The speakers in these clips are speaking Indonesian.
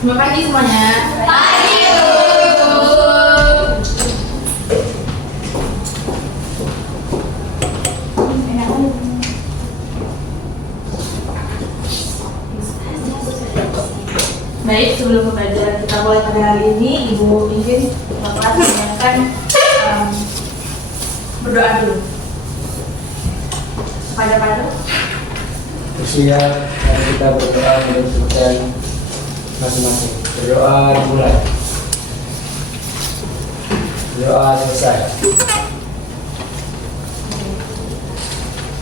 Selamat pagi semuanya. Pagi, Bu. Baik, sebelum pembelajaran kita mulai pada hari ini, Ibu izin Bapak menyampaikan berdoa dulu. Pada Bersiap, mari kita berdoa menunjukkan masing-masing. Berdoa dimulai. Berdoa selesai.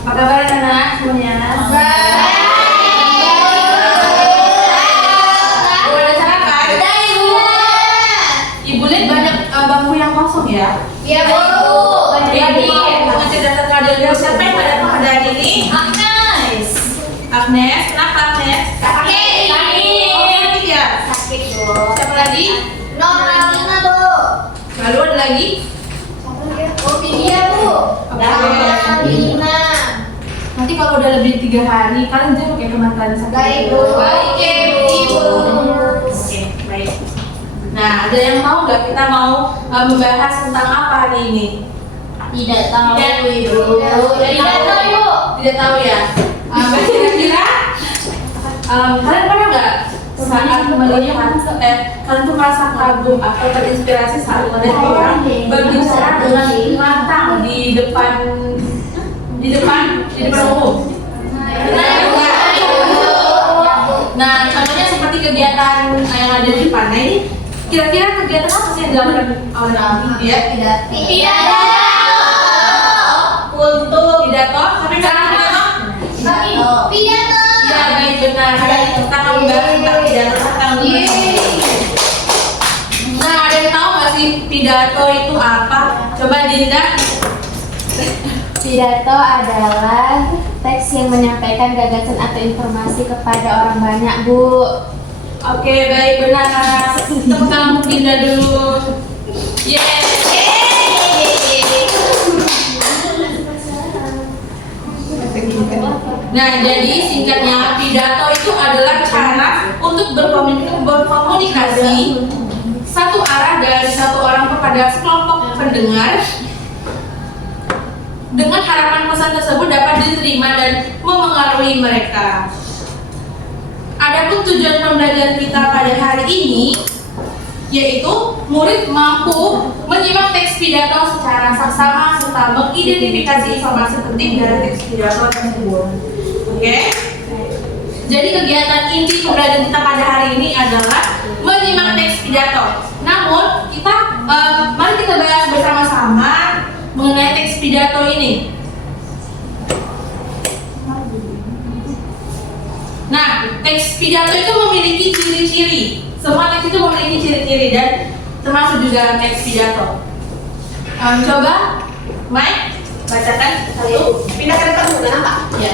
apa kabar anak-anak semuanya? Udah sarapan? Ibu lihat banyak bangku yang kosong ya? Iya, Bu. Jadi mau ngecek daftar kader siapa yang pada hari ini? Agnes. Agnes, kenapa Agnes? Sakit. Oh, sakit ya? Sakit, Bu. Siapa lagi? Normalina, Bu. Lalu ada lagi? Siapa lagi? Oh, dia, Bu. Normalina. Nanti kalau udah lebih 3 hari, kalian jangan pakai kematian sakit. Baik, Bu. Baik, Ibu. Oke, baik. Nah, ada yang mau nggak kita mau membahas tentang apa hari ini? Tidak tahu, Ibu. Tidak tahu, Ibu. Tidak tahu ya. Kira-kira kalian pernah nggak saat melihat kalian tuh merasa kagum atau terinspirasi saat melihat orang berbicara dengan lantang di depan umum? Nah, contohnya seperti kegiatan yang ada di depan. Nah, ini kira-kira kegiatan apa sih yang dilakukan oleh dia? Pidato. Untuk pidato, sampai sekarang Pidato. ya, baik, benar. Hari ini kita akan membahas tentang pidato tentang Nah, ada yang tahu nggak sih pidato itu apa? Coba Dinda. Pidato adalah teks yang menyampaikan gagasan atau informasi kepada orang banyak, Bu. Oke, baik, benar. Tepuk tangan untuk Dinda dulu. Nah, jadi singkatnya pidato itu adalah cara untuk berkomunikasi satu arah dari satu orang kepada sekelompok pendengar dengan harapan pesan tersebut dapat diterima dan memengaruhi mereka. Adapun tujuan pembelajaran kita pada hari ini yaitu murid mampu menyimak teks pidato secara saksama serta mengidentifikasi informasi penting dari teks pidato tersebut. Oke? Jadi kegiatan inti pembelajaran kita pada hari ini adalah menyimak teks pidato. Namun mari kita bahas bersama-sama mengenai teks pidato ini. Nah, teks pidato itu memiliki ciri-ciri. Semua teks itu memiliki ciri-ciri dan termasuk juga teks pidato. Coba, Mike, bacakan satu. Pindahkan ke mudah nampak? Ya.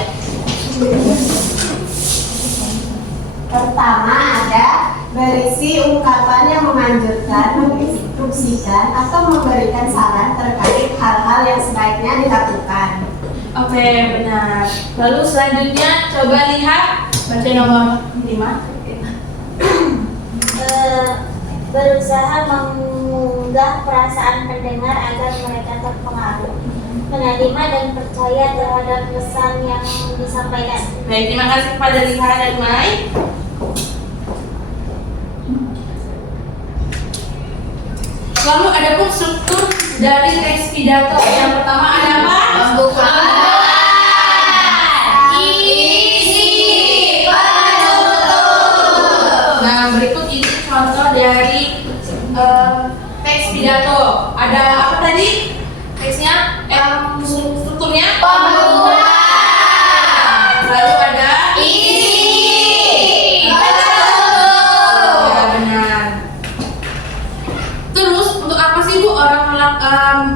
Pertama ada berisi ungkapan yang menganjurkan, menginstruksikan, atau memberikan saran terkait hal-hal yang sebaiknya dilakukan. Oke, benar. Lalu selanjutnya coba lihat baca nomor 5. Berusaha mengunggah perasaan pendengar agar mereka terpengaruh, menerima dan percaya terhadap pesan yang disampaikan. Baik, terima kasih kepada Liha dan Mai. Lalu ada pun struktur dari teks pidato. Yang pertama ada apa? Pembukaan. Isi penutup. Nah, berikut ini contoh dari teks pidato. Ada apa tadi? Teksnya, strukturnya? Pembukaan. Lalu ada Isi ya, penutup. benar. Terus untuk apa sih Bu orang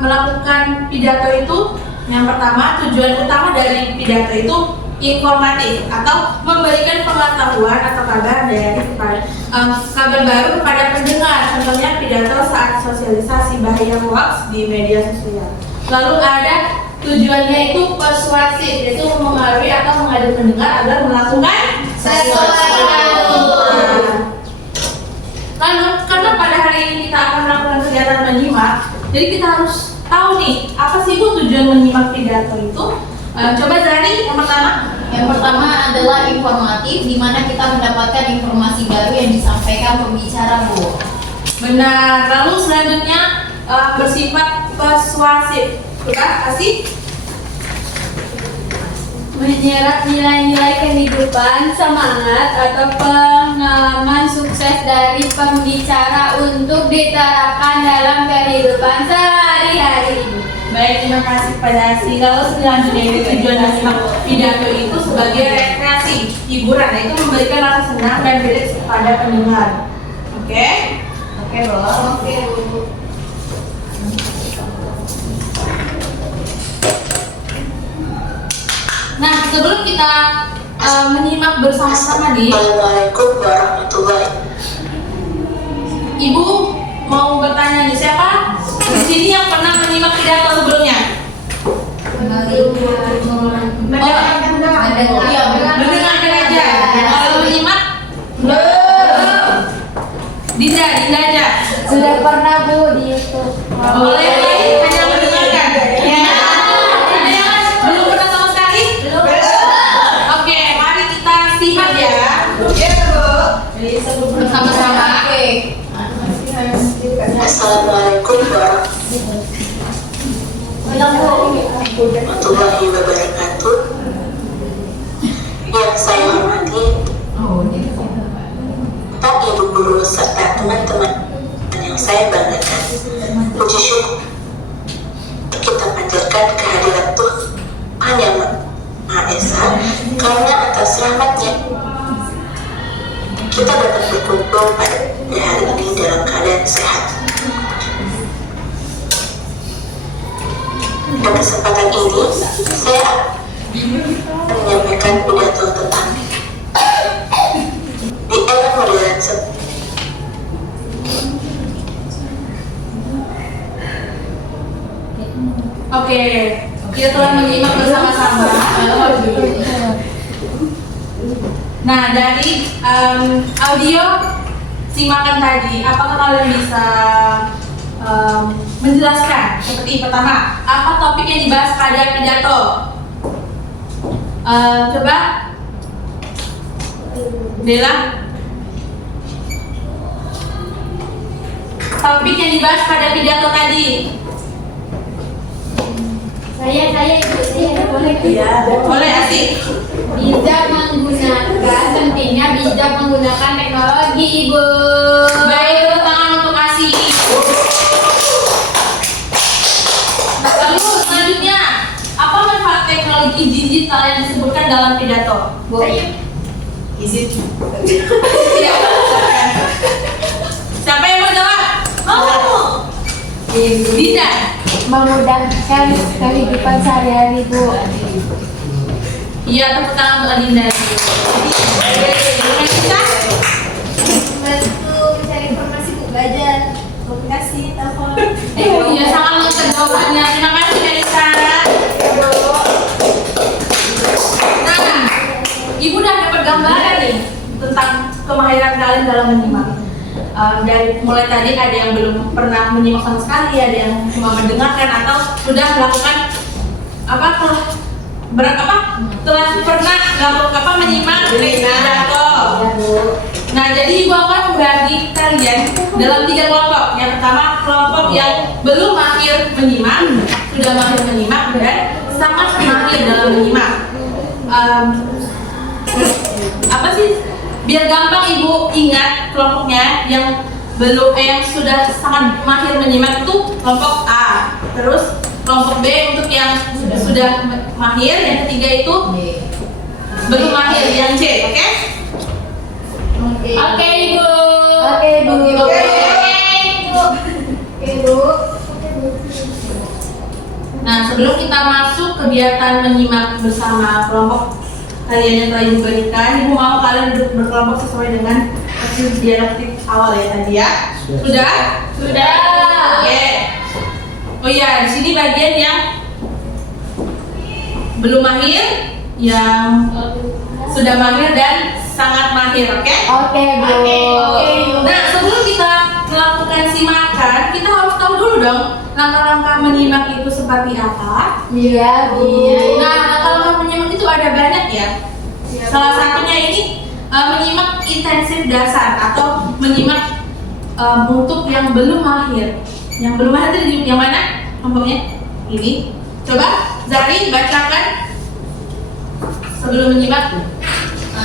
melakukan pidato itu? Yang pertama, tujuan utama dari pidato itu informatif atau memberikan pengetahuan atau kabar kabar baru kepada pendengar. Contohnya pidato saat sosialisasi bahaya hoax di media sosial. Lalu ada tujuannya itu persuasif, yaitu mempengaruhi atau mengajak pendengar agar melakukan Sesuatu. Jadi kita harus tahu nih, apa sih Bu tujuan menyimak pidato itu? Coba Zani, yang pertama. Yang pertama adalah informatif, di mana kita mendapatkan informasi baru yang disampaikan pembicara, Bu. Benar. Lalu selanjutnya bersifat persuasif. Coba kasih. Menyerap nilai-nilai kehidupan, semangat, atau pengalaman sukses dari pembicara untuk diterapkan dalam kehidupan sehari-hari. Baik, terima kasih pada Asi. Lalu selanjutnya itu tujuan menyimak pidato itu sebagai rekreasi, hiburan, yaitu memberikan rasa senang dan relaks kepada pendengar. Oke? Oke, Bu. Oke, Bu. Nah, sebelum kita menyimak bersama-sama nih, Assalamualaikum warahmatullahi. Ibu mau bertanya nih, siapa di sini yang pernah menyimak pidato sebelumnya? Mendengarkan doang. Iya, Mendengarkan aja. Kalau menyimak, belum. Dinda aja. Sudah pernah Bu di YouTube. Boleh hanya mendengarkan. Ya. Ada yang belum pernah sama sekali? Belum. Oke, mari kita simak ya. Bersama-sama. Assalamualaikum warahmatullahi wabarakatuh. Yang saya hormati Pak Ibu Guru serta teman-teman yang saya banggakan. Puji syukur kita panjatkan kehadiran Tuhan Yang Maha Esa, karena atas rahmatnya kita dapat berkumpul pada hari ini dalam keadaan sehat. Pada kesempatan ini, saya akan menyampaikan pidato tentang di era modern Oke, kita telah menyimak bersama-sama. Nah, dari audio simakan tadi, apakah kalian bisa menjelaskan? Seperti pertama, apa topik yang dibahas pada pidato? Coba, Dela. Topik yang dibahas pada pidato tadi. Saya boleh. Iya, boleh asik. Bijak menggunakan, pentingnya bijak menggunakan teknologi, Ibu. Baik, tepuk tangan untuk Asi. Lalu selanjutnya, apa manfaat teknologi digital yang disebutkan dalam pidato? Bu. Izin. Iya. Siapa yang mau jawab? Dinda. Memudahkan kehidupan sehari-hari, Bu. Iya, tepuk tangan untuk Dinda. Bisa? Bantu mencari informasi Bu, belajar komunikasi, telepon. Iya, sangat lengkap jawabannya. Terima kasih, Melisa. Nah, Ibu udah dapat gambaran nih tentang kemahiran kalian dalam menyimak. Dari mulai tadi ada yang belum pernah menyimak sama sekali, ada yang cuma mendengarkan atau sudah melakukan telah pernah melakukan menyimak pidato. Nah, jadi Ibu akan membagi kalian dalam 3 kelompok. Yang pertama, kelompok yang belum mahir menyimak, sudah mahir menyimak, dan sangat mahir dalam menyimak. Apa sih? Biar gampang Ibu ingat kelompoknya, yang belum yang sudah sangat mahir menyimak itu kelompok A. Terus kelompok B untuk yang sudah mahir, yang ketiga itu belum mahir, yang C, oke? Oke, Ibu. Oke, Bu. Nah, sebelum kita masuk kegiatan menyimak bersama kelompok kalian yang telah Ibu berikan, Ibu mau kalian duduk berkelompok sesuai dengan hasil dialektik awal ya tadi ya? Sudah? Sudah. Oke. Oh iya, di sini bagian yang belum mahir, yang sudah mahir dan sangat mahir, oke? Oke, Bu. Nah, sebelum kita melakukan dengan simakan, kita harus tahu dulu dong langkah-langkah menyimak itu seperti apa. Iya, Bu. Nah, langkah-langkah menyimak itu ada banyak ya. Salah satunya ini menyimak intensif dasar atau menyimak untuk yang belum mahir. Yang belum mahir itu yang mana? Kelompoknya ini. Coba Zari bacakan sebelum menyimak.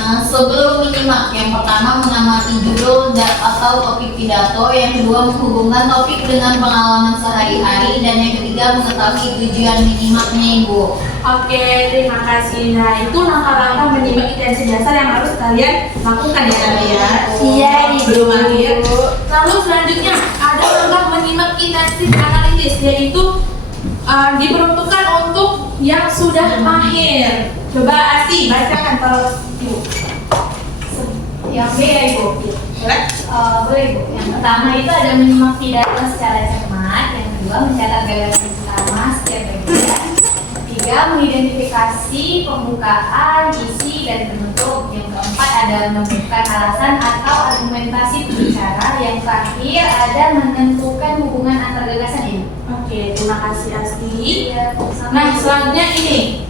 Sebelum menyimak, yang pertama mengamati judul atau topik pidato, yang kedua menghubungkan topik dengan pengalaman sehari-hari, dan yang ketiga mengetahui tujuan menyimaknya, Ibu. Oke, terima kasih. Nah, itu langkah-langkah menyimak intensif dasar yang harus kalian lakukan ya kalian. Iya, Ibu. Belum mahir. Lalu selanjutnya ada langkah menyimak intensif analitis, yaitu diperuntukkan untuk yang sudah mahir. Coba Asti bacakan kalau Ibu. Yang B ya, Ibu. Boleh? Boleh, Bu. Yang pertama itu ada menyimak pidato secara cermat, yang kedua mencatat gagasan utama setiap bagian, ketiga mengidentifikasi pembukaan, isi, dan penutup, yang keempat ada menemukan alasan atau argumentasi pembicara, yang terakhir ada menentukan hubungan antar gagasan, Ibu. Oke, terima kasih Asti. Iya, Nah, selanjutnya ini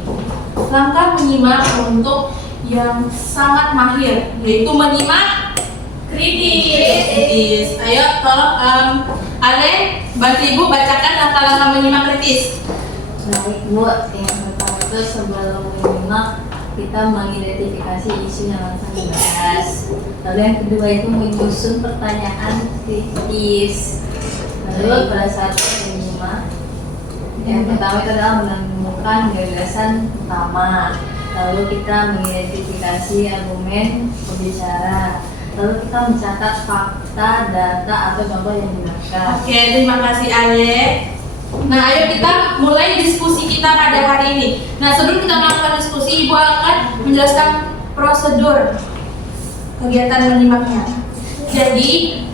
langkah menyimak untuk yang sangat mahir, yaitu menyimak kritis. Ayo, tolong Ale, bantu Ibu bacakan langkah-langkah menyimak kritis. Baik Bu, yang pertama itu sebelum menyimak kita mengidentifikasi isu yang akan dibahas. Lalu yang kedua itu menyusun pertanyaan kritis. Lalu pada saat menyimak, yang pertama itu adalah menemukan gagasan utama. Lalu kita mengidentifikasi argumen pembicara. Lalu kita mencatat fakta, data, atau contoh yang digunakan. Oke, terima kasih Ale. Nah, ayo kita mulai diskusi kita pada hari ini. Nah, sebelum kita melakukan diskusi, Ibu akan menjelaskan prosedur kegiatan menyimaknya. Jadi,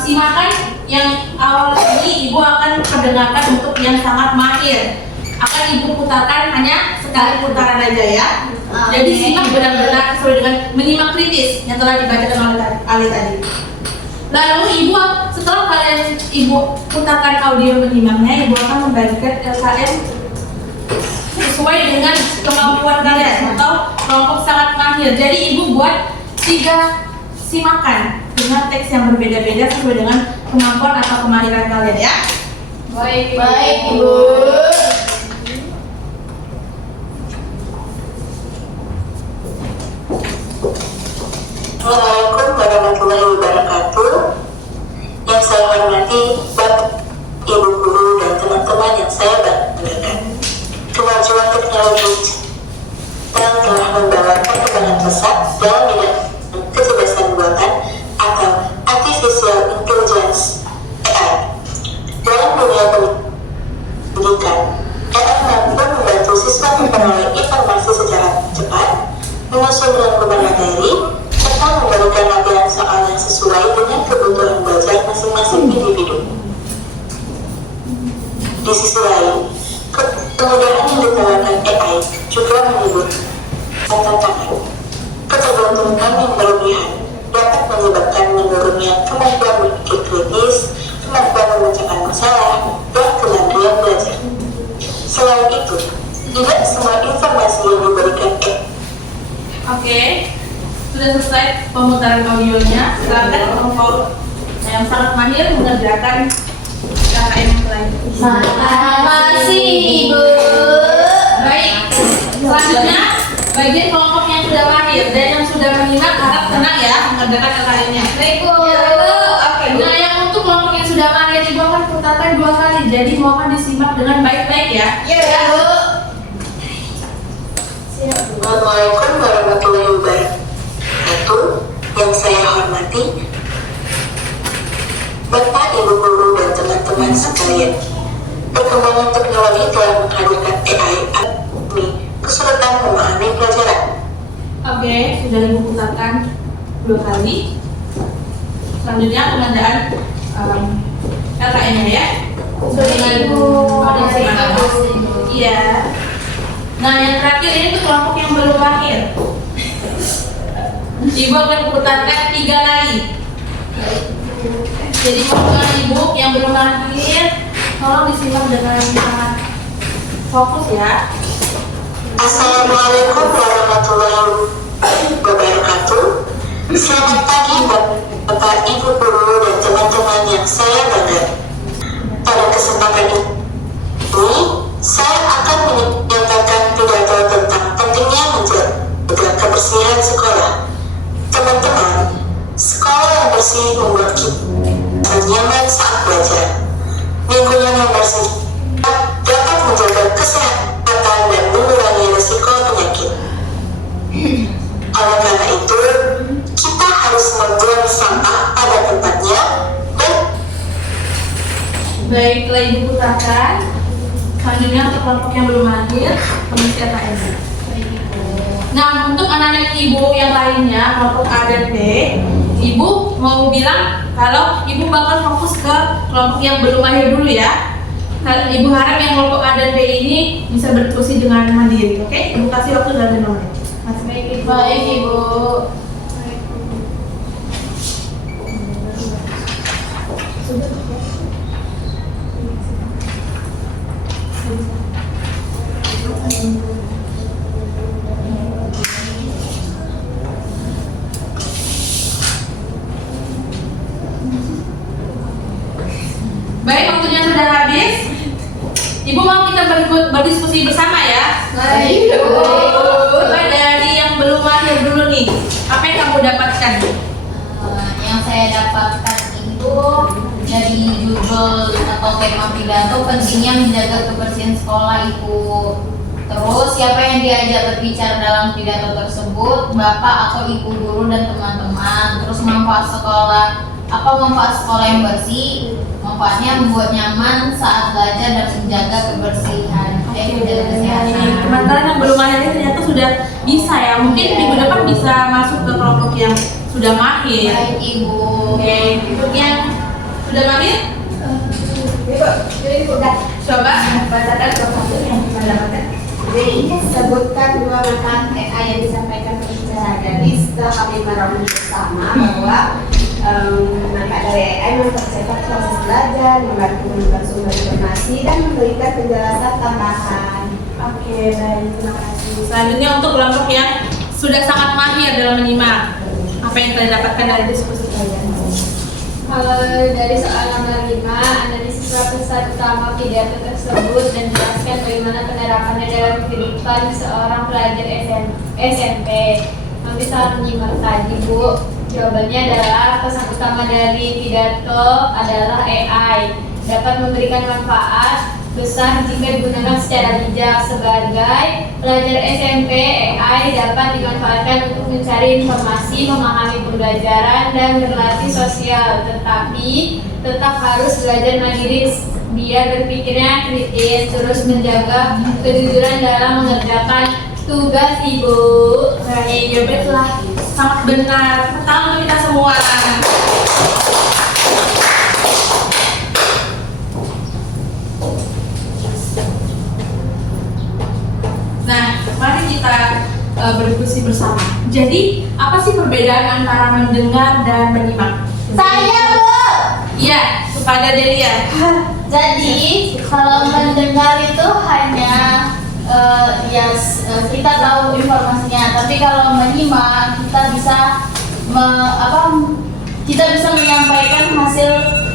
simakan yang awal ini Ibu akan perdengarkan untuk yang sangat mahir. Akan Ibu putarkan hanya sekali putaran aja ya. Jadi simak benar-benar sesuai dengan menyimak kritis yang telah dibacakan oleh Ali tadi. Lalu Ibu setelah kalian Ibu putarkan audio menyimaknya, Ibu akan membagikan LKM sesuai dengan kemampuan kalian atau kelompok sangat mahir. Jadi Ibu buat 3 simakan dengan teks yang berbeda-beda sesuai dengan kemampuan atau kemahiran kalian ya. Baik, Ibu. Assalamualaikum warahmatullahi wabarakatuh. Yang saya hormati Bapak, Ibu guru, dan teman-teman yang saya banggakan. Kemajuan teknologi telah membawa perkembangan pesat dalam bidang kecerdasan buatan atau artificial intelligence (AI). Dalam dunia pendidikan, AI mampu membantu siswa memperoleh informasi secara cepat, menyusun rangkuman materi, serta memberikan latihan soal yang sesuai dengan kebutuhan belajar masing-masing individu. Di sisi lain, kemudahan yang ditawarkan AI juga menimbulkan tantangan. Ketergantungan yang berlebihan dapat menyebabkan menurunnya kemampuan berpikir kritis, kemampuan memecahkan masalah, dan kemampuan belajar. Selain itu, tidak semua informasi yang diberikan AI. Oke, sudah selesai pemutaran audionya. Silakan kelompok yang sangat mahir mengerjakan KKM yang lain. Makasih, Ibu. Baik, selanjutnya bagian kelompok yang sudah mahir dan yang sudah menyimak harap tenang ya mengerjakan KKM-nya. baik, Bu. Oke, nah yang untuk kelompok yang sudah mahir Ibu akan putarkan 2 kali, jadi mohon disimak dengan baik-baik ya. Iya, Bu. Assalamualaikum warahmatullahi wabarakatuh. Yang saya hormati Bapak, Ibu guru, dan teman-teman sekalian. Perkembangan teknologi telah menghadirkan AI ini kesulitan memahami pelajaran. Oke, sudah Ibu putarkan 2 kali. Selanjutnya pengerjaan KKM-nya ya. Dengan kondisi mana? Iya. Nah, yang terakhir ini tuh kelompok yang belum lahir. Ibu akan putarkan 3 kali. Jadi untuk ibu yang belum lahir, tolong disimak dengan sangat fokus ya. Assalamualaikum warahmatullahi wabarakatuh. Selamat pagi Bapak, Ibu guru dan teman-teman yang saya banggakan. Pada kesempatan ini, saya akan menyampaikan pidato tentang pentingnya menjaga kebersihan sekolah. Teman-teman, sekolah yang bersih membuat kita nyaman saat belajar. Lingkungan yang bersih dapat menjaga kesehatan dan mengurangi risiko penyakit. Oleh karena itu, kita harus membuang sampah pada tempatnya dan Baiklah Ibu putarkan. Selanjutnya untuk kelompok yang belum lahir, komisi AKM. Nah, untuk anak-anak Ibu yang lainnya, kelompok A dan B, Ibu mau bilang kalau Ibu bakal fokus ke kelompok yang belum lahir dulu ya. Dan Ibu harap yang kelompok A dan B ini bisa berdiskusi dengan mandiri, oke? Ibu kasih waktu dalam 5 menit. Baik Ibu. Baik, waktunya sudah habis. Ibu mau kita berdiskusi bersama ya? Baik, Ibu. Coba dari yang belum lahir dulu nih, apa yang kamu dapatkan? Yang saya dapatkan itu dari judul atau tema pidato pentingnya menjaga kebersihan sekolah Ibu. Terus siapa yang diajak berbicara dalam pidato tersebut? Bapak atau Ibu guru dan teman-teman. Terus manfaat sekolah, apa manfaat sekolah yang bersih? Manfaatnya membuat nyaman saat belajar dan menjaga kebersihan. Menjaga kesehatan. Teman-teman yang belum mahir ini ternyata sudah bisa ya. Mungkin minggu depan bisa masuk ke kelompok yang sudah mahir. Baik Ibu. Oke, untuk yang sudah mahir, Ibu udah. coba bacakan kelompok yang kita dapatkan. Jadi sebutkan 2 mata TA yang disampaikan pembicara. Jadi setelah kami merenung bersama bahwa manfaat dari AI mempercepat proses belajar, membantu menemukan sumber informasi dan memberikan penjelasan tambahan. Oke, baik, terima kasih. Selanjutnya untuk kelompok yang sudah sangat mahir dalam menyimak, apa yang kalian dapatkan dari diskusi kalian? Kalau dari soal nomor 5, analisis pesan utama pidato tersebut dan jelaskan bagaimana penerapannya dalam kehidupan seorang pelajar SMP. Nanti saat menyimak tadi Bu, jawabannya adalah pesan utama dari pidato adalah AI dapat memberikan manfaat besar jika digunakan secara bijak. Sebagai pelajar SMP, AI dapat dimanfaatkan untuk mencari informasi, memahami pembelajaran, dan berlatih sosial. Tetapi tetap harus belajar mandiri biar berpikirnya kritis, terus menjaga kejujuran dalam mengerjakan tugas Ibu. Baik, jawabannya telah sangat benar. Pertama untuk kita semua. Nah, mari kita berdiskusi bersama. Jadi, apa sih perbedaan antara mendengar dan menyimak? Saya Bu. Iya, kepada Delia. Jadi kalau mendengar itu hanya kita tahu informasinya, tapi kalau menyimak kita bisa kita bisa menyampaikan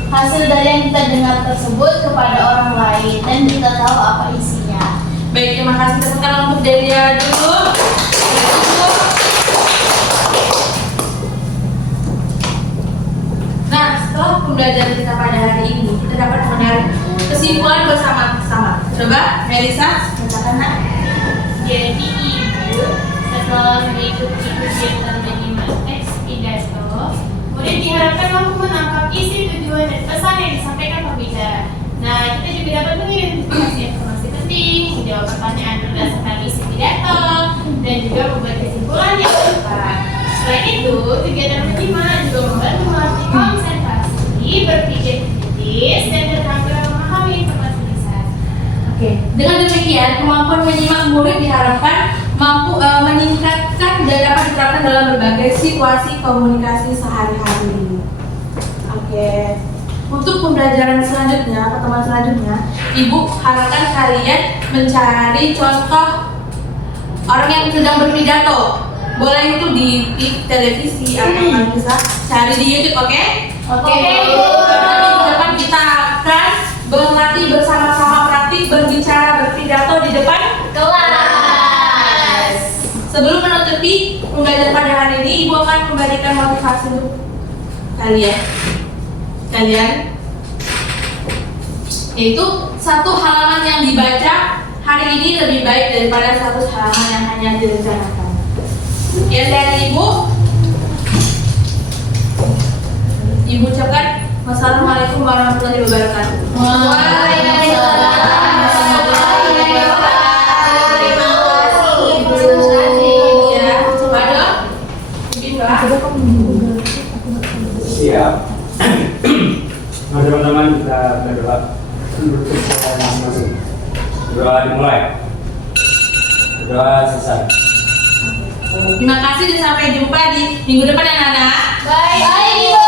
hasil dari yang kita dengar tersebut kepada orang lain dan kita tahu apa isinya. Baik, terima kasih. Tepuk tangan untuk Delia dulu. Nah, setelah pembelajaran kita pada hari ini, kita dapat menarik kesimpulan bersama-sama. Coba, Melisa, katakan nak. Jadi Ibu, setelah mengikuti kegiatan menyimak teks pidato, murid diharapkan mampu menangkap isi, tujuan, dan pesan yang disampaikan pembicara. Nah, kita juga dapat mengidentifikasi informasi penting, menjawab pertanyaan berdasarkan isi pidato, dan juga membuat kesimpulan yang tepat. Selain itu, kegiatan menyimak juga membantu melatih konsentrasi, berpikir kritis, dan keterampilan memahami informasi besar. Oke, dengan demikian kemampuan menyimak murid diharapkan mampu meningkatkan dan dapat diterapkan dalam berbagai situasi komunikasi sehari-hari. Oke, untuk pembelajaran selanjutnya, pertemuan selanjutnya, Ibu harapkan kalian mencari contoh orang yang sedang berpidato. Boleh itu di televisi atau kalian bisa cari di YouTube, oke? Oke. Nanti di depan kita akan berlatih bersama-sama praktik berbicara berpidato di depan Kelas. Sebelum menutupi pembelajaran pada hari ini, Ibu akan memberikan motivasi untuk kalian, yaitu satu halaman yang dibaca hari ini lebih baik daripada satu halaman yang hanya direncanakan. Yang dari Ibu ucapkan wassalamualaikum warahmatullahi wabarakatuh. Ya, coba dong. Mungkin Siap. Nah, teman-teman kita berdoa untuk kesehatan masing-masing. Doa dimulai. Doa selesai. Terima kasih dan sampai jumpa di minggu depan anak-anak. Bye.